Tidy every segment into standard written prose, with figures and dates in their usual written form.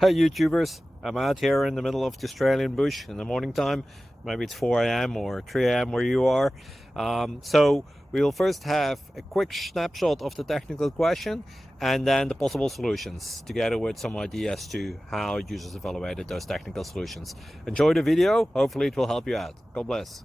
Hey YouTubers, I'm out here in the middle of the Australian bush in the morning time. Maybe it's 4 a.m. or 3 a.m. where you are. So we'll first have a quick snapshot of the technical question and then the possible solutions, together with some ideas to how users evaluated those technical solutions. Enjoy the video, hopefully it will help you out. God bless.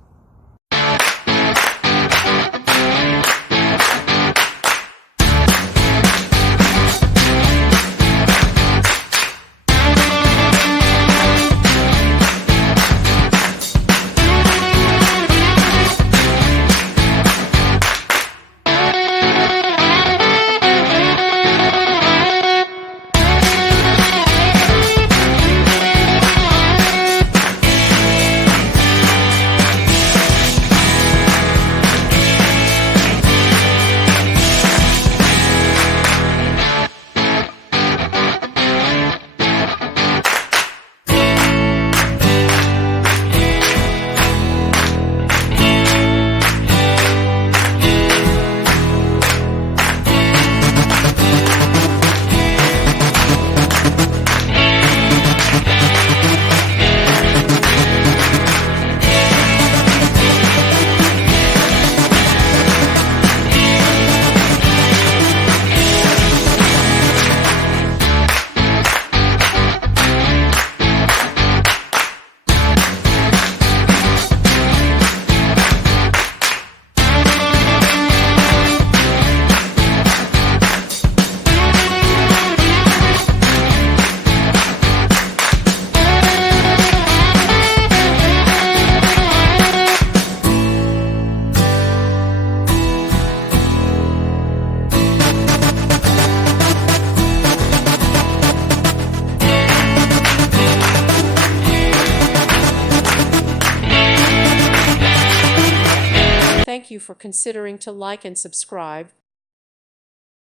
Thank you for considering to like and subscribe.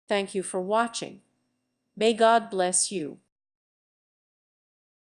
Thank you for watching. May God bless you.